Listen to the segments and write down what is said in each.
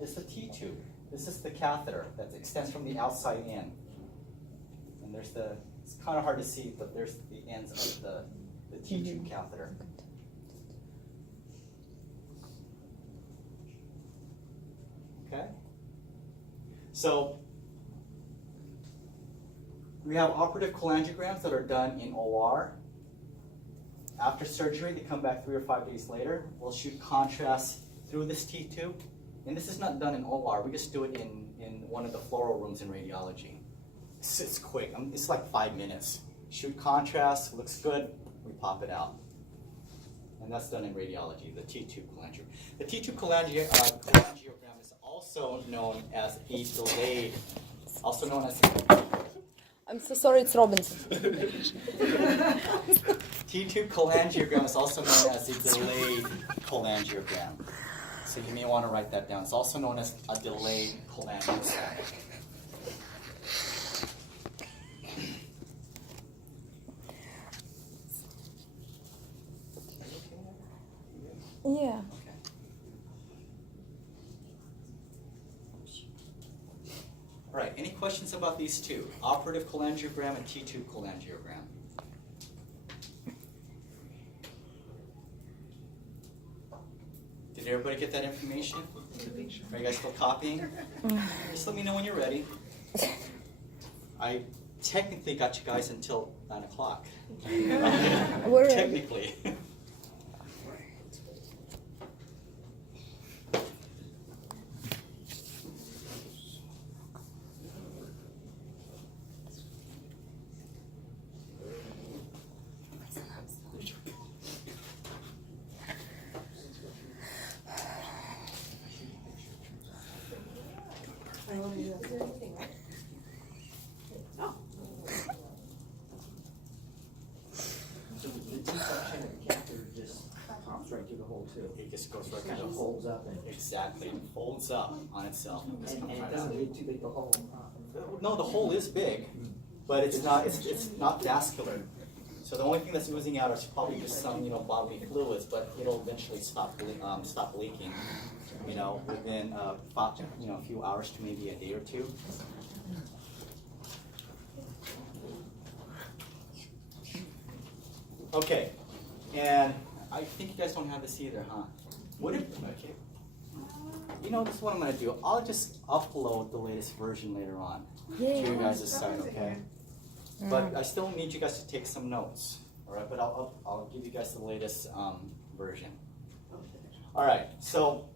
is the T-tube. This is the catheter that extends from the outside in. And there's the, it's kind of hard to see, but there's the ends of the T-tube catheter. Okay? So, we have operative cholangiograms that are done in OR. After surgery, they come back 3 or 5 days later. We'll shoot contrast through this T-tube. And this is not done in OR. We just do it in one of the fluoro rooms in radiology. It's quick. It's like 5 minutes. Shoot contrast, looks good, we pop it out. And that's done in radiology, the T-tube cholangiogram. The T-tube cholangiogram is also known as a delayed, I'm so sorry, it's Robinson. T-tube cholangiogram is also known as a delayed cholangiogram. So you may want to write that down. It's also known as a delayed cholangiogram. Yeah. All right, any questions about these two? Operative cholangiogram and T-tube cholangiogram. Did everybody get that information? Are you guys still copying? Just let me know when you're ready. I technically got you guys until 9 o'clock. We're Technically. It just goes right Kind through. of folds up and Exactly, it folds up on itself. and it doesn't leave too big the hole. No, the hole is big, but it's not vascular. So the only thing that's oozing out is probably just some bodily fluids, but it'll eventually stop leaking. Within a few hours to maybe a day or two. Okay, and I think you guys don't have this either, huh? Okay. This is what I'm going to do. I'll just upload the latest version later on to you guys' site, okay? But I still need you guys to take some notes, all right? But I'll give you guys the latest version. All right, so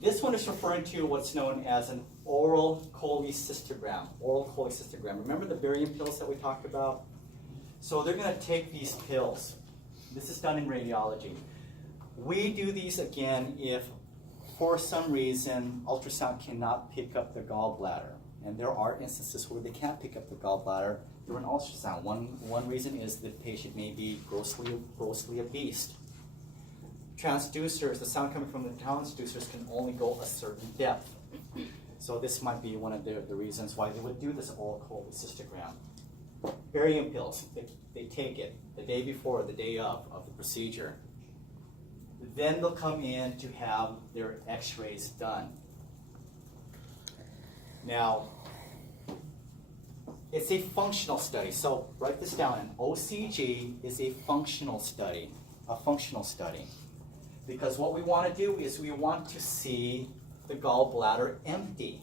this one is referring to what's known as an oral cholecystogram. Oral cholecystogram. Remember the barium pills that we talked about? So they're going to take these pills. This is done in radiology. We do these again if, for some reason, ultrasound cannot pick up the gallbladder. And there are instances where they can't pick up the gallbladder through an ultrasound. One reason is the patient may be grossly obese. Transducers, the sound coming from the transducers can only go a certain depth. So this might be one of the reasons why they would do this oral cholecystogram. Barium pills, they take it the day before, the day of the procedure. Then they'll come in to have their x-rays done. Now, it's a functional study, so write this down. An OCG is a functional study, Because what we want to do is we want to see the gallbladder empty.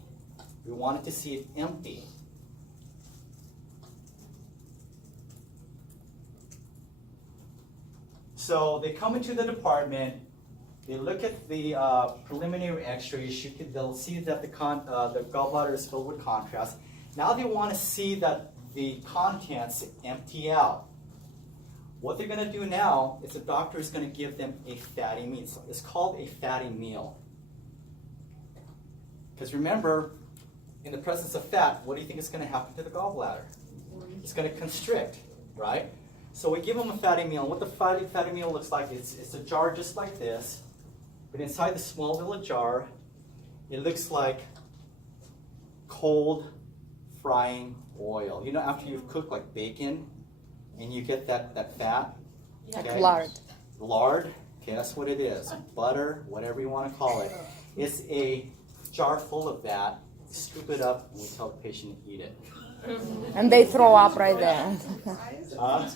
We want it to see it empty. So they come into the department, they look at the preliminary x-rays, they'll see that the gallbladder is filled with contrast. Now they want to see that the contents empty out. What they're going to do now is the doctor is going to give them a fatty meal. So it's called a fatty meal. Because remember, in the presence of fat, what do you think is going to happen to the gallbladder? It's going to constrict, right? So we give them a fatty meal. And what the fatty meal looks like, it's a jar just like this. But inside the small little jar, it looks like cold frying oil. You know, after you've cooked like bacon, and you get that fat? Like lard. Lard, okay, that's what it is. Butter, whatever you want to call it. It's a jar full of that. Scoop it up, and we tell the patient to eat it. And they throw up right there. I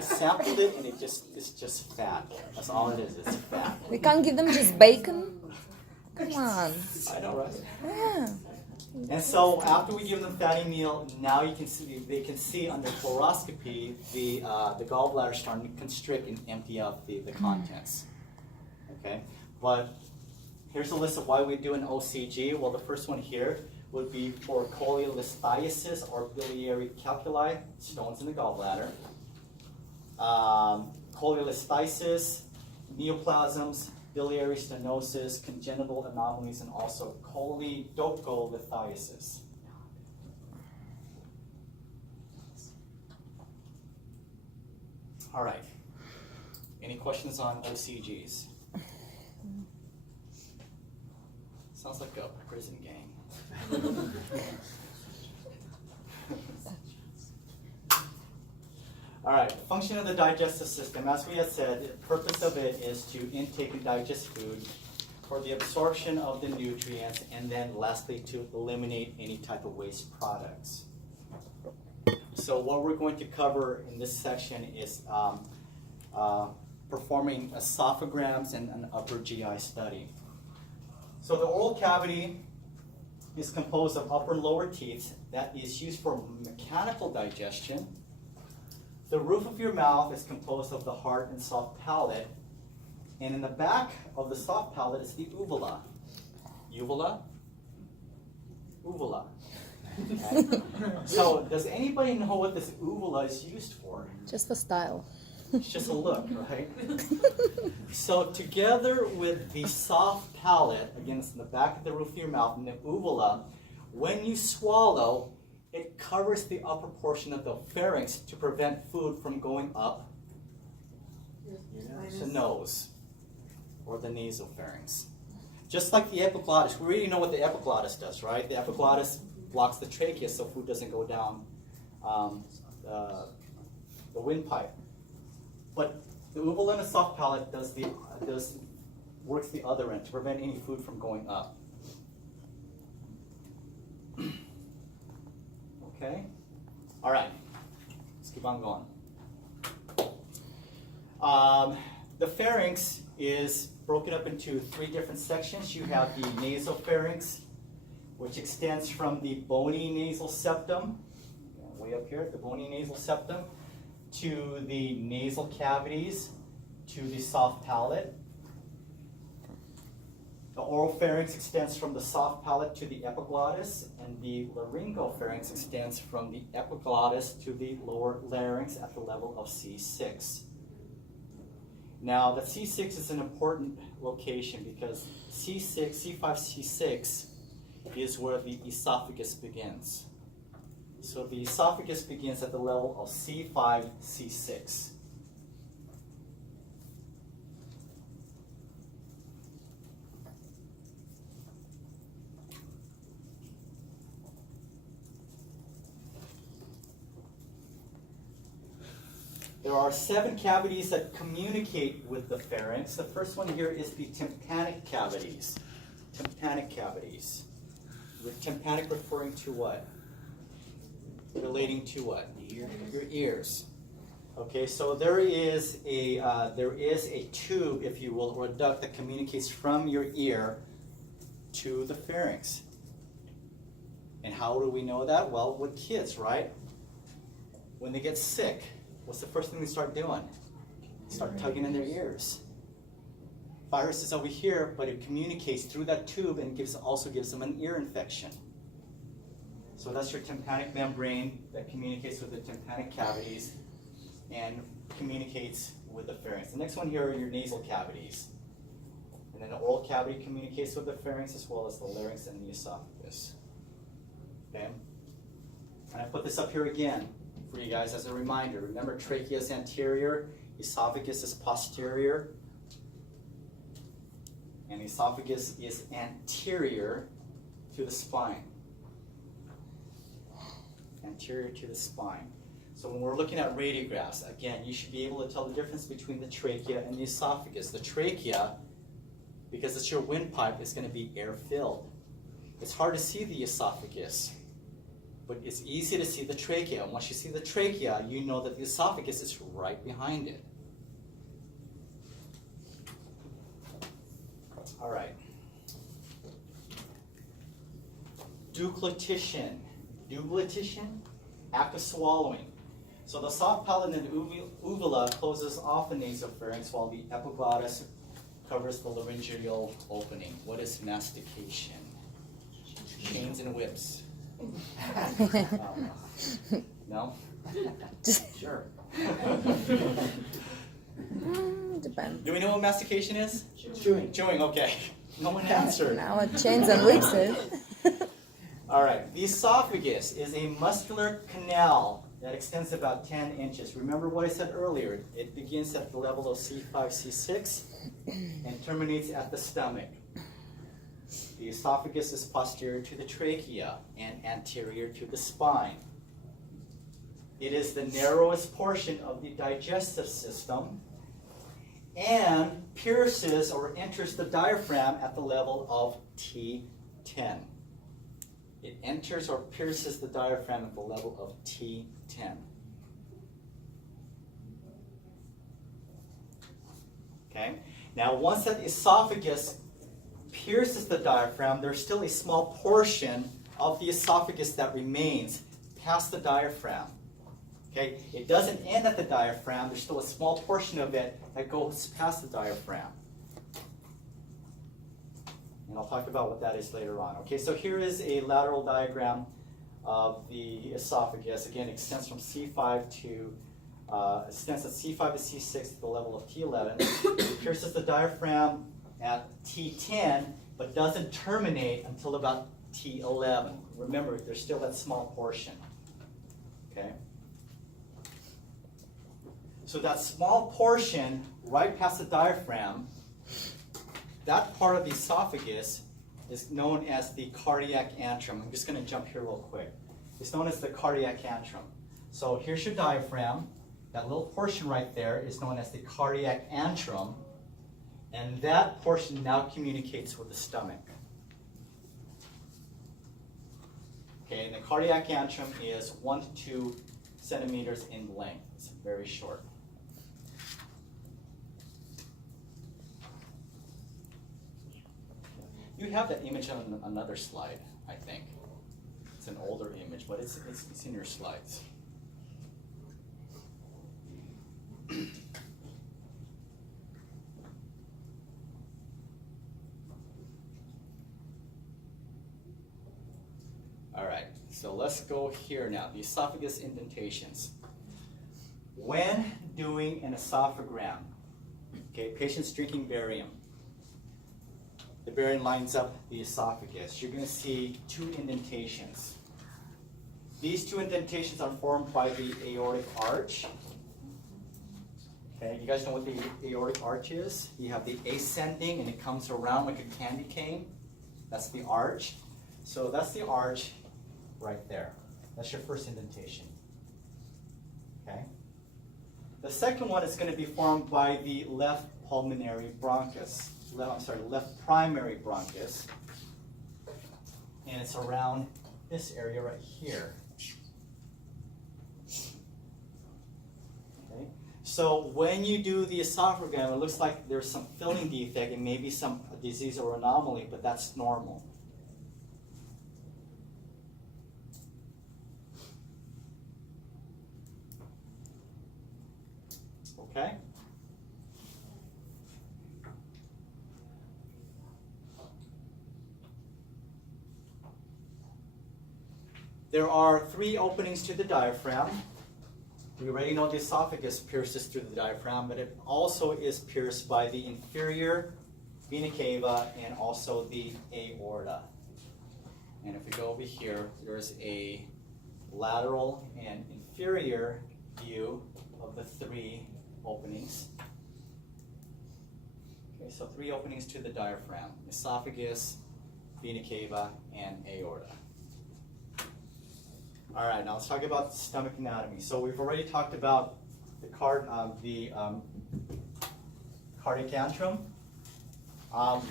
sampled it, and it's just fat. That's all it is. It's fat. We can't give them just bacon. Come on. I know, right? Yeah. And so after we give them fatty meal, now you can see they can see under fluoroscopy the gallbladder starting to constrict and empty out the contents. Okay, but here's a list of why we do an OCG. Well, the first one here would be for cholelithiasis or biliary calculi, stones in the gallbladder. Cholelithiasis, neoplasms, biliary stenosis, congenital anomalies, and also choledocholithiasis. All right. Any questions on OCGs? Sounds like a prison gang. All right, function of the digestive system. As we had said, the purpose of it is to intake and digest food for the absorption of the nutrients, and then lastly to eliminate any type of waste products. So what we're going to cover in this section is performing esophagograms and an upper GI study. So the oral cavity is composed of upper and lower teeth that is used for mechanical digestion. The roof of your mouth is composed of the hard and soft palate, and in the back of the soft palate is the uvula. Uvula? Uvula. Okay. So does anybody know what this uvula is used for? Just for style. It's just a look, right? So together with the soft palate, again, it's in the back of the roof of your mouth, and the uvula, when you swallow, it covers the upper portion of the pharynx to prevent food from going up the nose or the nasopharynx. Just like the epiglottis. We already know what the epiglottis does, right? The epiglottis blocks the trachea so food doesn't go down the windpipe. But the uvula and the soft palate works the other end to prevent any food from going up. Okay? All right. Let's keep on going. The pharynx is broken up into three different sections. You have the nasopharynx, which extends from the bony nasal septum, way up here, the bony nasal septum, to the nasal cavities, to the soft palate. The oropharynx extends from the soft palate to the epiglottis, and the laryngopharynx extends from the epiglottis to the lower larynx at the level of C6. Now, the C6 is an important location because C6, C5, C6 is where the esophagus begins. So the esophagus begins at the level of C5, C6. There are 7 cavities that communicate with the pharynx. The first one here is the tympanic cavities. Tympanic cavities. With tympanic referring to what? Relating to what? Your ears. Okay, so there is a tube, if you will, or a duct that communicates from your ear to the pharynx. And how do we know that? Well, with kids, right? When they get sick, what's the first thing they start doing? They start tugging in their ears. Virus is over here, but it communicates through that tube and also gives them an ear infection. So that's your tympanic membrane that communicates with the tympanic cavities and communicates with the pharynx. The next one here are your nasal cavities. And then the oral cavity communicates with the pharynx as well as the larynx and the esophagus. Okay? And I put this up here again for you guys as a reminder. Remember, trachea is anterior, esophagus is posterior, and esophagus is anterior to the spine. Anterior to the spine. So when we're looking at radiographs, again, you should be able to tell the difference between the trachea and the esophagus. The trachea because it's your windpipe, it's going to be air-filled. It's hard to see the esophagus, but it's easy to see the trachea. And once you see the trachea, you know that the esophagus is right behind it. All right. Deglutition. Deglutition, act of swallowing. So the soft palate in the uvula closes off the nasopharynx while the epiglottis covers the laryngeal opening. What is mastication? Chains and whips. No? Sure. Depends. Do we know what mastication is? Chewing. Chewing, okay. No one answered. Now what chains and whips is. All right, the esophagus is a muscular canal that extends about 10 inches. Remember what I said earlier, it begins at the level of C5, C6, and terminates at the stomach. The esophagus is posterior to the trachea and anterior to the spine. It is the narrowest portion of the digestive system and pierces or enters the diaphragm at the level of T10. It enters or pierces the diaphragm at the level of T10. Okay? Now, once that esophagus pierces the diaphragm, there's still a small portion of the esophagus that remains past the diaphragm. Okay? It doesn't end at the diaphragm. There's still a small portion of it that goes past the diaphragm. And I'll talk about what that is later on. Okay, so here is a lateral diagram of the esophagus. Again, it extends from C5 to extends at C5 to C6 to the level of T11. It pierces the diaphragm at T10, but doesn't terminate until about T11. Remember, there's still that small portion. Okay. So that small portion right past the diaphragm, that part of the esophagus is known as the cardiac antrum. I'm just going to jump here real quick. It's known as the cardiac antrum. So here's your diaphragm. That little portion right there is known as the cardiac antrum. And that portion now communicates with the stomach. Okay, and the cardiac antrum is 1 to 2 centimeters in length. It's very short. You have that image on another slide, I think. It's an older image, but it's in your slides. All right, so let's go here now. The esophagus indentations. When doing an esophagram, okay, patient's drinking barium. The barium lines up the esophagus. You're going to see 2 indentations. These 2 indentations are formed by the aortic arch. Okay, you guys know what the aortic arch is? You have the ascending and it comes around like a candy cane. That's the arch. So that's the arch right there. That's your first indentation. Okay? The second one is going to be formed by the left pulmonary bronchus. Left primary bronchus, and it's around this area right here. Okay. So when you do the esophagram, it looks like there's some filling defect and maybe some disease or anomaly, but that's normal. Okay? There are 3 openings to the diaphragm. We already know the esophagus pierces through the diaphragm, but it also is pierced by the inferior vena cava and also the aorta. And if we go over here, there's a lateral and inferior view of the 3 openings. Okay, so 3 openings to the diaphragm: esophagus, vena cava, and aorta. All right, now let's talk about stomach anatomy. So we've already talked about the cardiac antrum.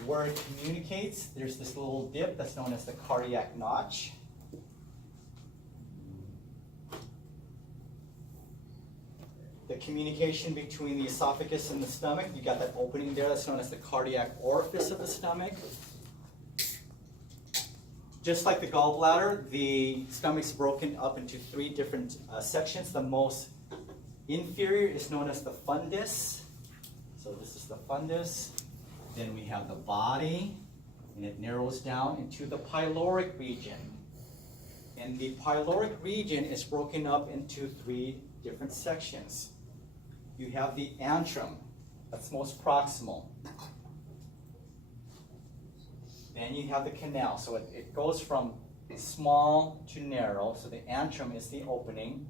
Where it communicates, there's this little dip that's known as the cardiac notch. The communication between the esophagus and the stomach, you got that opening there that's known as the cardiac orifice of the stomach. Just like the gallbladder, the stomach's broken up into 3 different sections. The most inferior is known as the fundus. So this is the fundus. Then we have the body, and it narrows down into the pyloric region. And the pyloric region is broken up into 3 different sections. You have the antrum, that's most proximal. Then you have the canal, so it goes from small to narrow, so the antrum is the opening.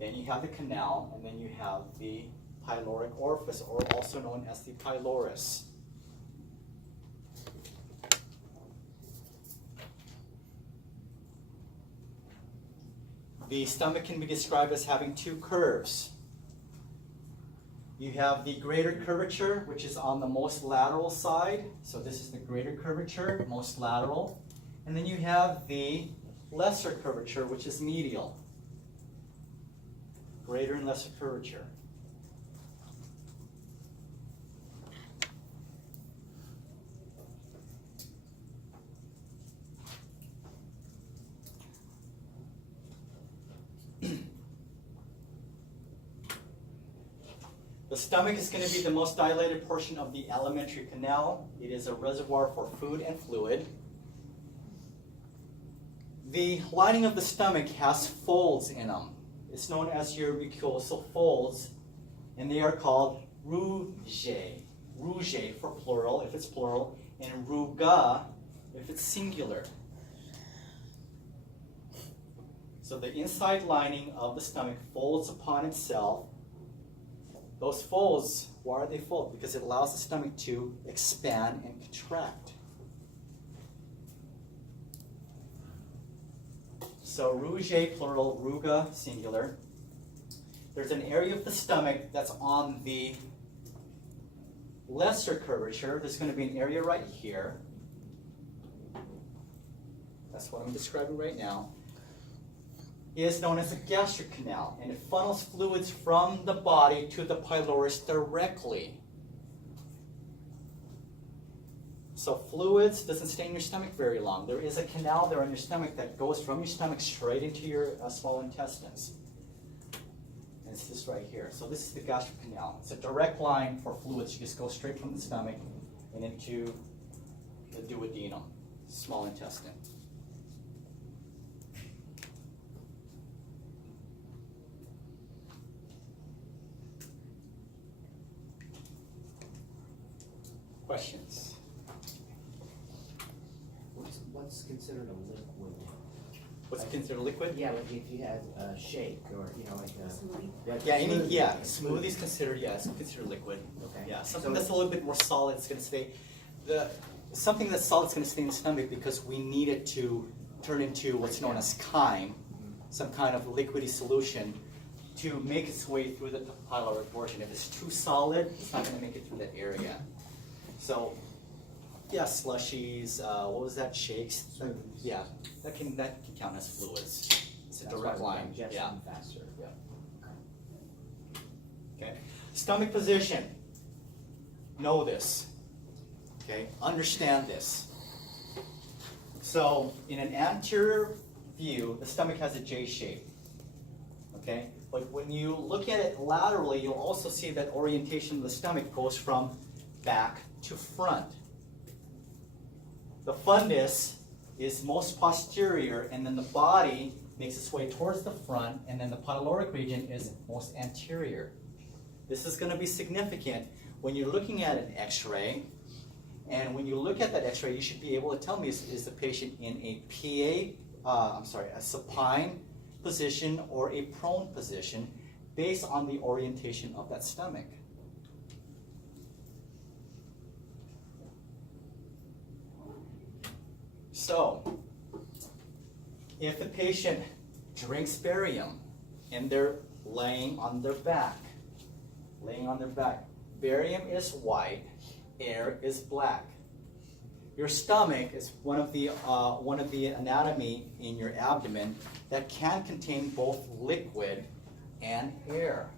Then you have the canal, and then you have the pyloric orifice, or also known as the pylorus. The stomach can be described as having 2 curves. You have the greater curvature, which is on the most lateral side. So this is the greater curvature, most lateral. And then you have the lesser curvature, which is medial. Greater and lesser curvature. The stomach is going to be the most dilated portion of the alimentary canal. It is a reservoir for food and fluid. The lining of the stomach has folds in them. It's known as your mucosal folds, and they are called rugae. Rugae for plural, if it's plural, and ruga if it's singular. So the inside lining of the stomach folds upon itself. Those folds, why are they fold? Because it allows the stomach to expand and contract. So rugae plural, ruga singular. There's an area of the stomach that's on the lesser curvature. There's going to be an area right here. That's what I'm describing right now. Is known as the gastric canal, and it funnels fluids from the body to the pylorus directly. So fluids doesn't stay in your stomach very long. There is a canal there in your stomach that goes from your stomach straight into your small intestines. And it's this right here. So this is the gastric canal. It's a direct line for fluids. You just go straight from the stomach and into the duodenum, small intestine. Questions? What's considered a liquid? What's considered liquid? Yeah, like if you had a shake or like a Smoothie. Smoothie's considered it's considered liquid. Okay. Yeah, something that's a little bit more solid is going to stay. Something that's solid is going to stay in the stomach because we need it to turn into what's known as chyme, some kind of liquidy solution, to make its way through the pyloric portion. If it's too solid, it's not going to make it through that area. So, yeah, slushies, what was that, shakes? Yeah, that can count as fluids. It's a direct line. Yeah. Faster. Yeah. Okay. Stomach position. Know this. Okay. Understand this. So, in an anterior view, the stomach has a J shape. Okay. But when you look at it laterally, you'll also see that orientation of the stomach goes from back to front. The fundus is most posterior, and then the body makes its way towards the front, and then the pyloric region is most anterior. This is going to be significant when you're looking at an x-ray, and when you look at that x-ray, you should be able to tell me is the patient in a a supine position or a prone position based on the orientation of that stomach. So, if the patient drinks barium and they're laying on their back, barium is white, air is black. Your stomach is one of the anatomy in your abdomen that can contain both liquid and air.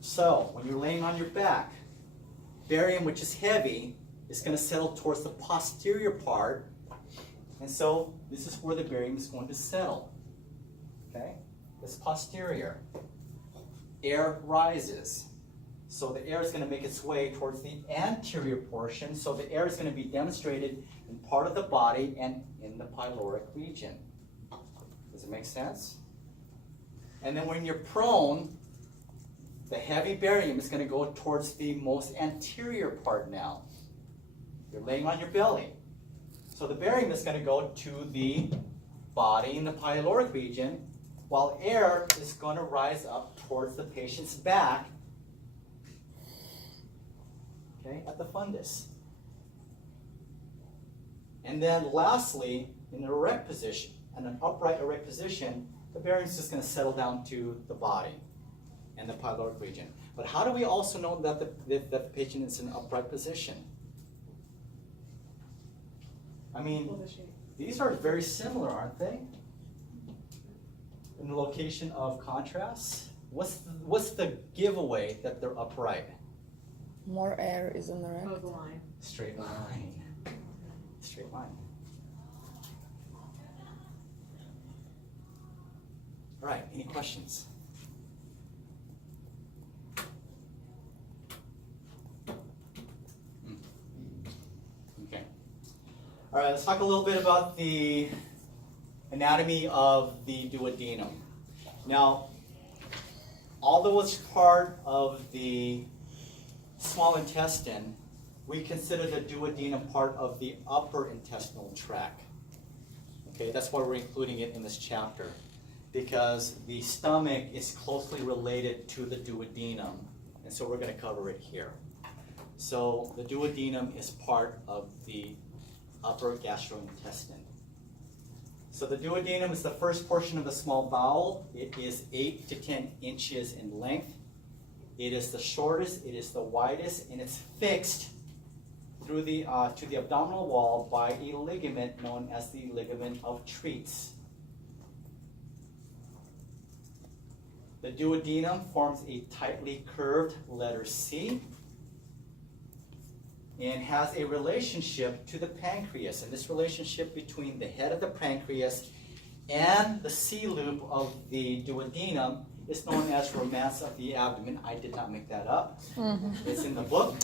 So when you're laying on your back, barium, which is heavy, is going to settle towards the posterior part, and so this is where the barium is going to settle. Okay, this posterior. Air rises. So the air is going to make its way towards the anterior portion. So the air is going to be demonstrated in part of the body and in the pyloric region. Does it make sense? And then when you're prone, the heavy barium is going to go towards the most anterior part now. You're laying on your belly. So the barium is going to go to the body in the pyloric region, while air is going to rise up towards the patient's back, okay, at the fundus. And then lastly, in an erect position, in an upright erect position, the barium is just going to settle down to the body and the pyloric region. But how do we also know that the patient is in an upright position? I mean, these are very similar, aren't they? In the location of contrast. What's the giveaway that they're upright? More air is in the right. Oh, the line. Straight line. Straight line. All right, any questions? Okay. All right, let's talk a little bit about the anatomy of the duodenum. Now, although it's part of the small intestine, we consider the duodenum part of the upper intestinal tract. Okay, that's why we're including it in this chapter, because the stomach is closely related to the duodenum, and so we're going to cover it here. So the duodenum is part of the upper gastrointestine. So the duodenum is the first portion of the small bowel. It is 8 to 10 inches in length. It is the shortest, it is the widest, and it's fixed through the to the abdominal wall by a ligament known as the ligament of Treitz. The duodenum forms a tightly curved letter C and has a relationship to the pancreas. And this relationship between the head of the pancreas and the C-loop of the duodenum is known as romance of the abdomen. I did not make that up. It's in the book.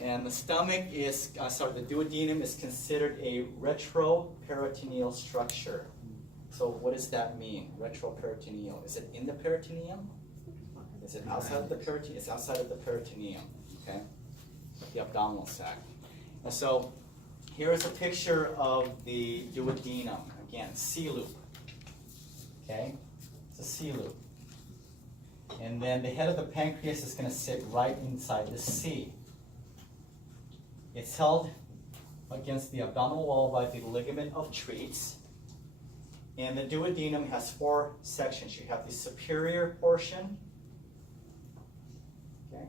And the stomach is, the duodenum is considered a retroperitoneal structure. So what does that mean, retroperitoneal? Is it in the peritoneum? Is it outside of the peritoneum? It's outside of the peritoneum, okay? The abdominal sac. And so here is a picture of the duodenum. Again, C-loop, okay? It's a C-loop. And then the head of the pancreas is going to sit right inside the C. It's held against the abdominal wall by the ligament of Treitz. And the duodenum has 4 sections. You have the superior portion, okay?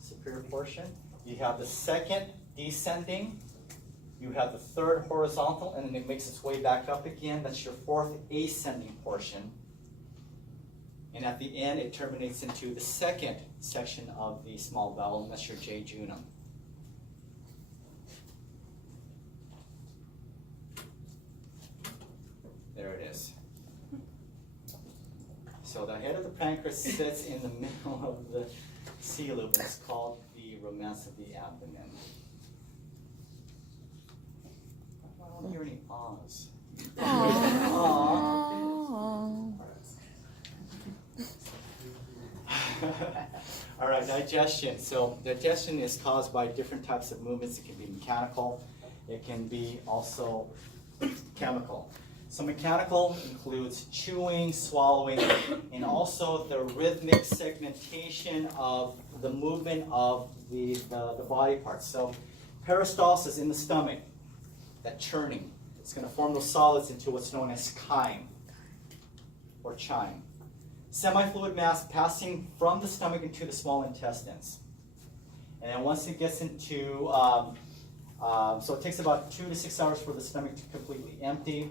Superior portion. You have the second descending. You have the third horizontal, and then it makes its way back up again. That's your 4th ascending portion. And at the end, it terminates into the second section of the small bowel, and that's your jejunum. There it is. So the head of the pancreas sits in the middle of the C-loop, and it's called the romance of the abdomen. I don't hear any ahs. All right, digestion. So digestion is caused by different types of movements. It can be mechanical. It can be also chemical. So mechanical includes chewing, swallowing, and also the rhythmic segmentation of the movement of the body parts. So peristalsis in the stomach, that churning, it's going to form those solids into what's known as chyme or chyme. Semi-fluid mass passing from the stomach into the small intestines. And then once it gets into, so it takes about 2 to 6 hours for the stomach to completely empty.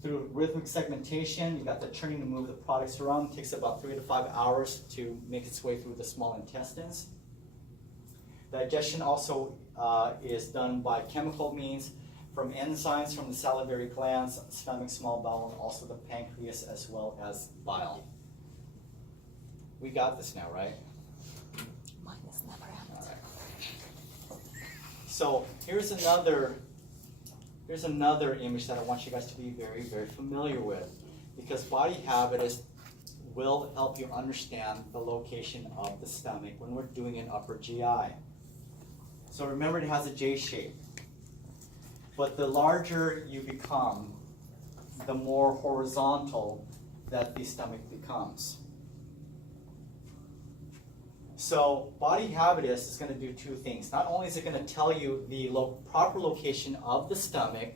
Through rhythmic segmentation, you got the turning to move the products around. It takes about 3 to 5 hours to make its way through the small intestines. Digestion also is done by chemical means from enzymes from the salivary glands, stomach, small bowel, and also the pancreas, as well as bile. We got this now, right? Mine is never empty. All right. So here's another image that I want you guys to be very, very familiar with, because body habitus will help you understand the location of the stomach when we're doing an upper GI. So remember, it has a J shape. But the larger you become, the more horizontal that the stomach becomes. So body habitus is going to do two things. Not only is it going to tell you the proper location of the stomach,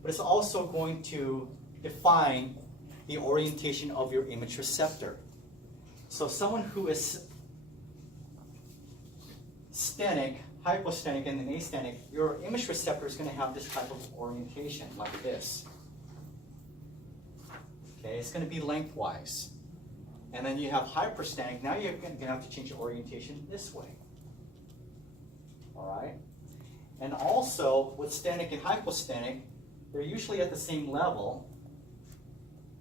but it's also going to define the orientation of your image receptor. So someone who is stenic, hypostenic, and then astenic, your image receptor is going to have this type of orientation, like this. Okay, it's going to be lengthwise. And then you have hyperstenic. Now you're going to have to change your orientation this way. All right? And also, with stenic and hypostenic, they're usually at the same level.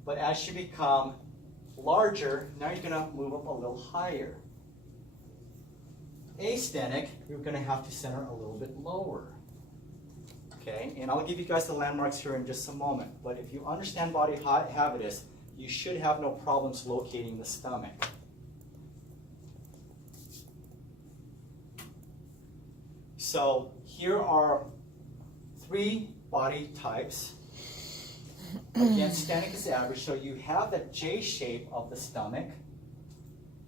But as you become larger, now you're going to move up a little higher. Astenic, you're going to have to center a little bit lower. Okay? And I'll give you guys the landmarks here in just a moment. But if you understand body habitus, you should have no problems locating the stomach. So here are 3 body types. Again, stenic is average, so you have that J shape of the stomach.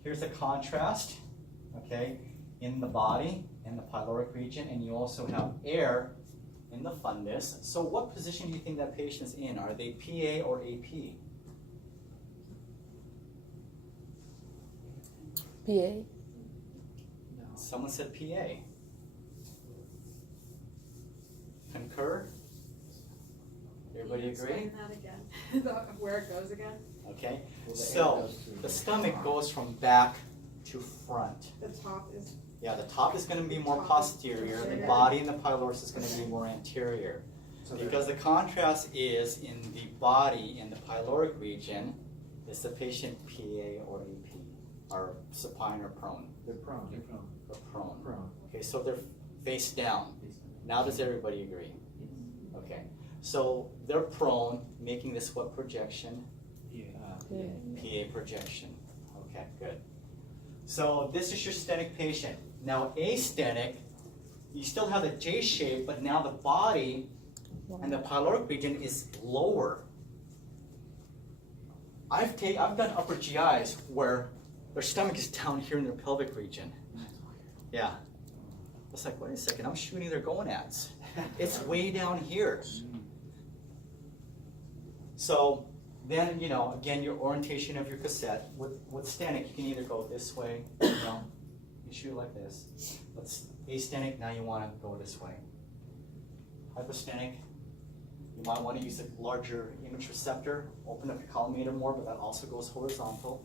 Here's a contrast, okay, in the body, in the pyloric region, and you also have air in the fundus. So what position do you think that patient is in? Are they PA or AP? PA. No. Someone said PA. Concur? Everybody agree? Explain that again. Where it goes again? Okay. Well, the air So goes through the the stomach front. goes from back to front. The top is Yeah, the top is going to be more Top is posterior. The posterior. body and the pylorus is going to be more anterior. So Because the contrast is in the body, in the pyloric region, is the patient PA or AP, or supine or prone? they're prone. Or prone. Prone. Okay, so they're face down. Now does everybody agree? Okay, so they're prone, making this what projection? PA projection. Okay, good. So this is your stenic patient. Now astenic, you still have the J shape, but now the body and the pyloric region is lower. I've done upper GIs where their stomach is down here in their pelvic region. Yeah. It's like, wait a second, I'm shooting their gonads. It's way down here. So then, you know, again, your orientation of your cassette. With stenic, you can either go this way, you know, you shoot like this. But astenic, now you want to go this way. Hypostenic, you might want to use a larger image receptor, open up your collimator more, but that also goes horizontal.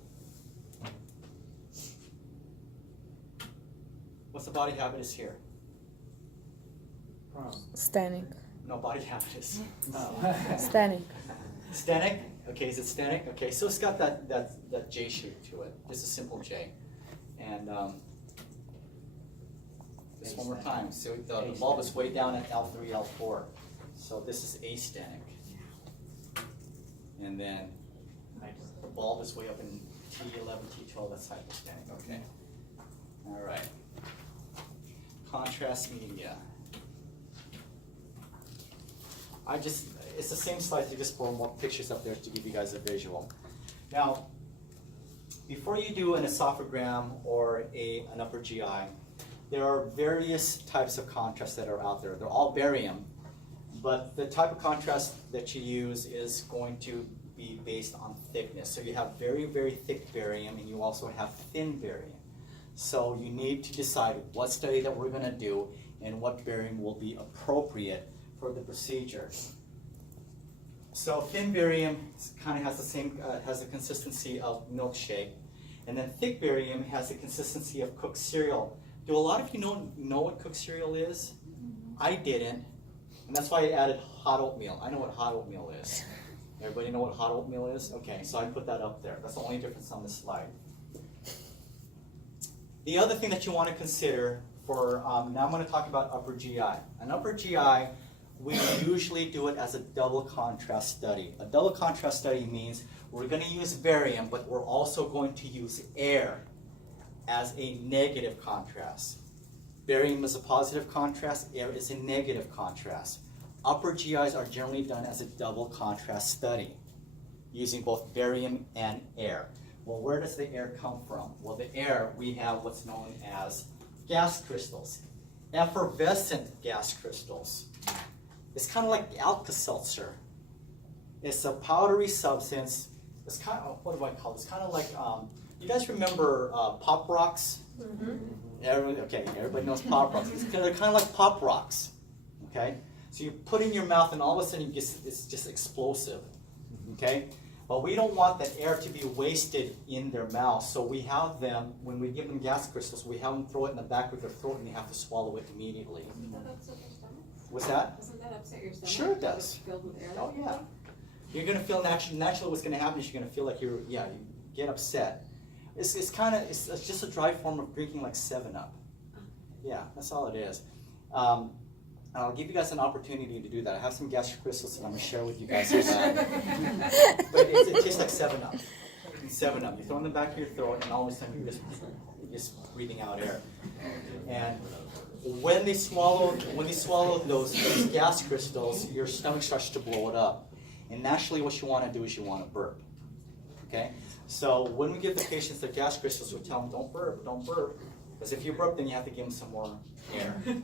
What's the body habitus here? Prone. Stenic. No, body habitus. Stenic. Stenic? Okay, is it stenic? Okay, so it's got that J shape to it, just a simple J. And just one more time. So the bulb is way down at L3, L4. So this is astenic. And then the bulb is way up in T11, T12, that's hypostenic. Okay. All right. Contrast media. It's the same slide, you just put more pictures up there to give you guys a visual. Now, before you do an esophagram or an upper GI, there are various types of contrast that are out there. They're all barium, but the type of contrast that you use is going to be based on thickness. So you have very, very thick barium, and you also have thin barium. So you need to decide what study that we're going to do and what barium will be appropriate for the procedure. So thin barium kind of has the same, has the consistency of milkshake, and then thick barium has the consistency of cooked cereal. Do a lot of you know what cooked cereal is? I didn't, and that's why I added hot oatmeal. I know what hot oatmeal is. Everybody know what hot oatmeal is? Okay, so I put that up there. That's the only difference on this slide. The other thing that you want to consider for, now I'm going to talk about upper GI. An upper GI, we usually do it as a double contrast study. A double contrast study means we're going to use barium, but we're also going to use air as a negative contrast. Barium is a positive contrast, air is a negative contrast. Upper GIs are generally done as a double contrast study, using both barium and air. Well, where does the air come from? Well, the air, we have what's known as gas crystals, effervescent gas crystals. It's kind of like Alka-Seltzer. It's a powdery substance. It's kind of, what do I call it? It's kind of like, you guys remember Pop Rocks? Mm-hmm. Everybody knows Pop Rocks. They're kind of like Pop Rocks, okay? So you put in your mouth and all of a sudden it's just explosive, okay? But we don't want that air to be wasted in their mouth, so we have them, when we give them gas crystals, we have them throw it in the back of their throat and they have to swallow it immediately. Doesn't that upset your stomach? What's that? Doesn't that upset your stomach? Sure it does. Filled with air. Oh yeah. You're gonna feel naturally what's gonna happen is you're gonna feel like you get upset. It's just a dry form of drinking like 7-Up. Yeah, that's all it is. I'll give you guys an opportunity to do that. I have some gas crystals that I'm gonna share with you guys. But it tastes like 7-Up. 7-Up. You throw in the back of your throat, and all of a sudden you're just breathing out air. And when they swallow those gas crystals, your stomach starts to blow it up. And naturally, what you want to do is you want to burp. Okay. So when we give the patients the gas crystals, we tell them don't burp, because if you burp, then you have to give them some more air. Okay.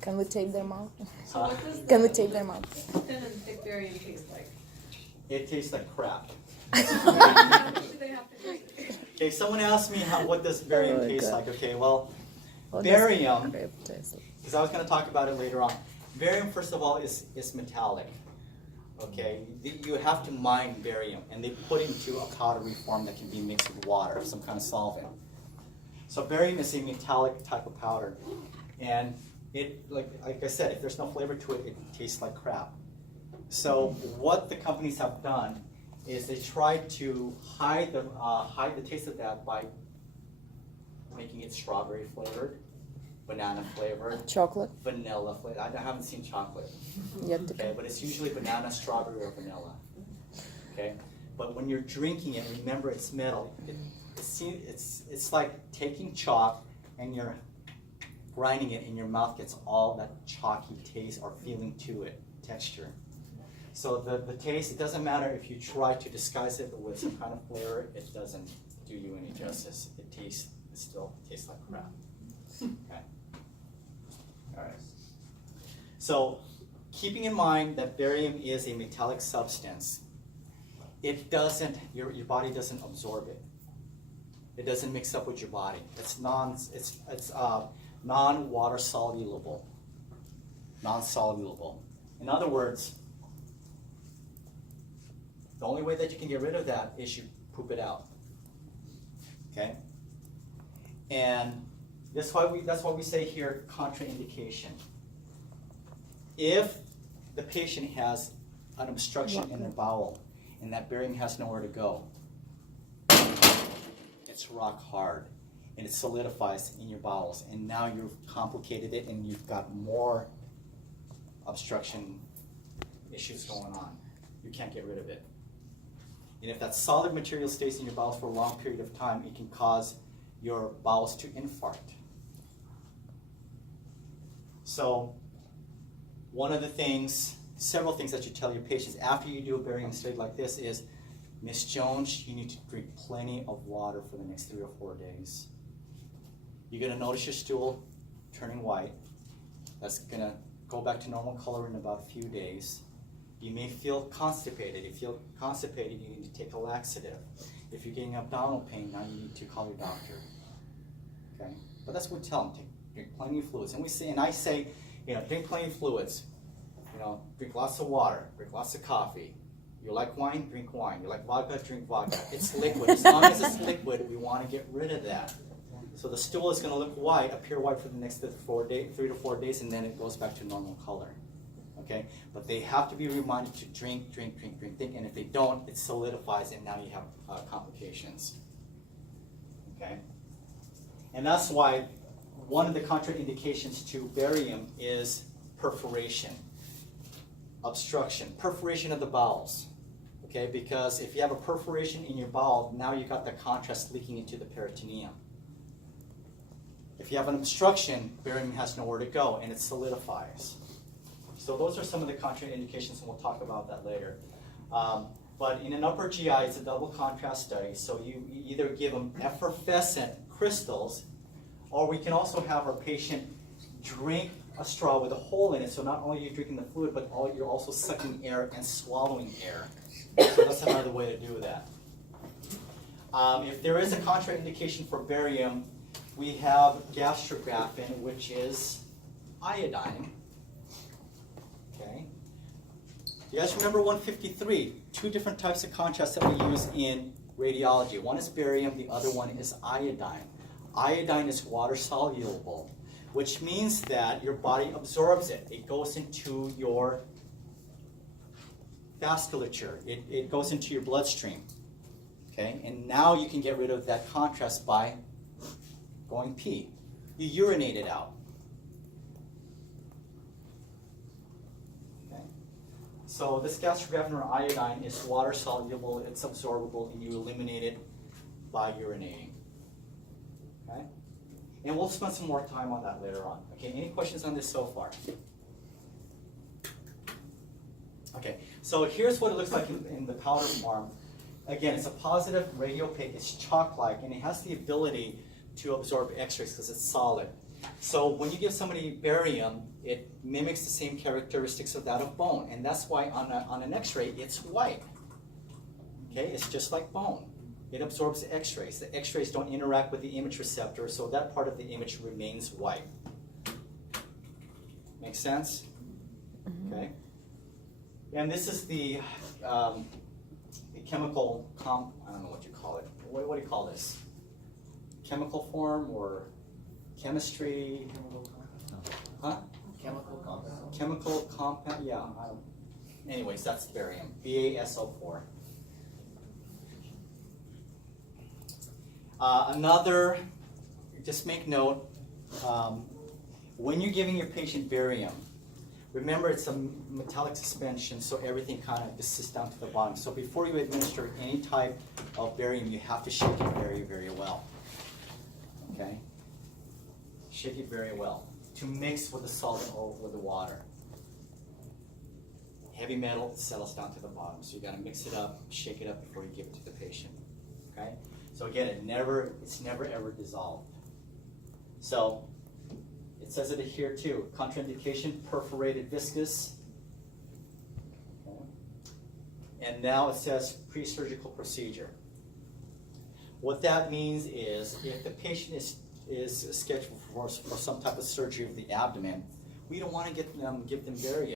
Can we tape their mouth? So what does Can we tape their mouth? thin and thick barium taste like? It tastes like crap. How much do they have to drink? Okay, someone asked me what does barium Oh my taste God. like. Okay, well, What barium, does grape taste like? because I was going to talk about it later on. Barium, first of all, is metallic. Okay, you have to mine barium, and they put it into a powdery form that can be mixed with water, some kind of solvent. So barium is a metallic type of powder, and it, like I said, if there's no flavor to it, it tastes like crap. So what the companies have done is they try to hide the taste of that by making it strawberry flavored, banana flavored, Chocolate? vanilla flavored. I haven't seen chocolate. Yet to Okay, come. but it's usually banana, strawberry, or vanilla. Okay, but when you're drinking it, remember it's metal. It's like taking chalk and you're grinding it, and your mouth gets all that chalky taste or feeling to it, texture. So the taste, it doesn't matter if you try to disguise it with some kind of flavor, it doesn't do you any justice. It still tastes like crap. Okay. All right. So keeping in mind that barium is a metallic substance, it doesn't, your body doesn't absorb it. It doesn't mix up with your body. It's non-water soluble. Non-soluble. In other words, the only way that you can get rid of that is you poop it out. Okay? And that's why we say here contraindication. If the patient has an obstruction in their bowel and that barium has nowhere to go, it's rock hard and it solidifies in your bowels, and now you've complicated it and you've got more obstruction issues going on. You can't get rid of it. And if that solid material stays in your bowels for a long period of time, it can cause your bowels to infarct. So one of the things, several things that you tell your patients after you do a barium study like this is, Miss Jones, you need to drink plenty of water for the next 3 or 4 days. You're going to notice your stool turning white. That's going to go back to normal color in about a few days. You may feel constipated. If you feel constipated, you need to take a laxative. If you're getting abdominal pain, now you need to call your doctor. okay? But that's what we tell them, drink plenty of fluids. And I say, drink plenty of fluids. Drink lots of water, drink lots of coffee. You like wine, drink wine. You like vodka, drink vodka. It's liquid. As long as it's liquid, we want to get rid of that. So the stool is going to look white, appear white for the next 3 to 4 days, and then it goes back to normal color. Okay? But they have to be reminded to drink, and if they don't, it solidifies, and now you have complications. Okay? And that's why one of the contraindications to barium is perforation, obstruction, perforation of the bowels. Okay? Because if you have a perforation in your bowel, now you've got the contrast leaking into the peritoneum. If you have an obstruction, barium has nowhere to go, and it solidifies. So those are some of the contraindications, and we'll talk about that later. But in an upper GI, it's a double contrast study, so you either give them effervescent crystals, or we can also have our patient drink a straw with a hole in it, so not only are you drinking the fluid, but you're also sucking air and swallowing air. So that's another way to do that. If there is a contraindication for barium, we have gastrografin, which is iodine. Okay. You guys remember 153? 2 different types of contrast that we use in radiology. One is barium, the other one is iodine. Iodine is water soluble, which means that your body absorbs it. It goes into your vasculature. It goes into your bloodstream. Okay, and now you can get rid of that contrast by going pee. You urinate it out. Okay. So this gastrografin or iodine is water soluble, it's absorbable, and you eliminate it by urinating. Okay? And we'll spend some more time on that later on. Okay, any questions on this so far? Okay, so here's what it looks like in the powder form. Again, it's a positive radiopaque, it's chalk-like, and it has the ability to absorb X-rays because it's solid. So when you give somebody barium, it mimics the same characteristics of that of bone, and that's why on an X-ray it's white. Okay, it's just like bone. It absorbs the X-rays. The X-rays don't interact with the image receptor, so that part of the image remains white. Make sense? Okay. And this is the chemical I don't know what you call it. What do you call this? Chemical form or chemistry? Huh? Chemical compound. Chemical compound, yeah. Anyways, that's barium, BaSO4. Another, just make note, when you're giving your patient barium, remember it's a metallic suspension, so everything kind of just sits down to the bottom. So before you administer any type of barium, you have to shake it very, very well. Okay? Shake it very well to mix with the solvent or with the water. Heavy metal settles down to the bottom, so you got to mix it up, shake it up before you give it to the patient. Okay? So again, it's never ever dissolved. So it says it here too. Contraindication: perforated viscous. Okay. And now it says pre-surgical procedure. What that means is if the patient is scheduled for some type of surgery of the abdomen, we don't want to give them barium.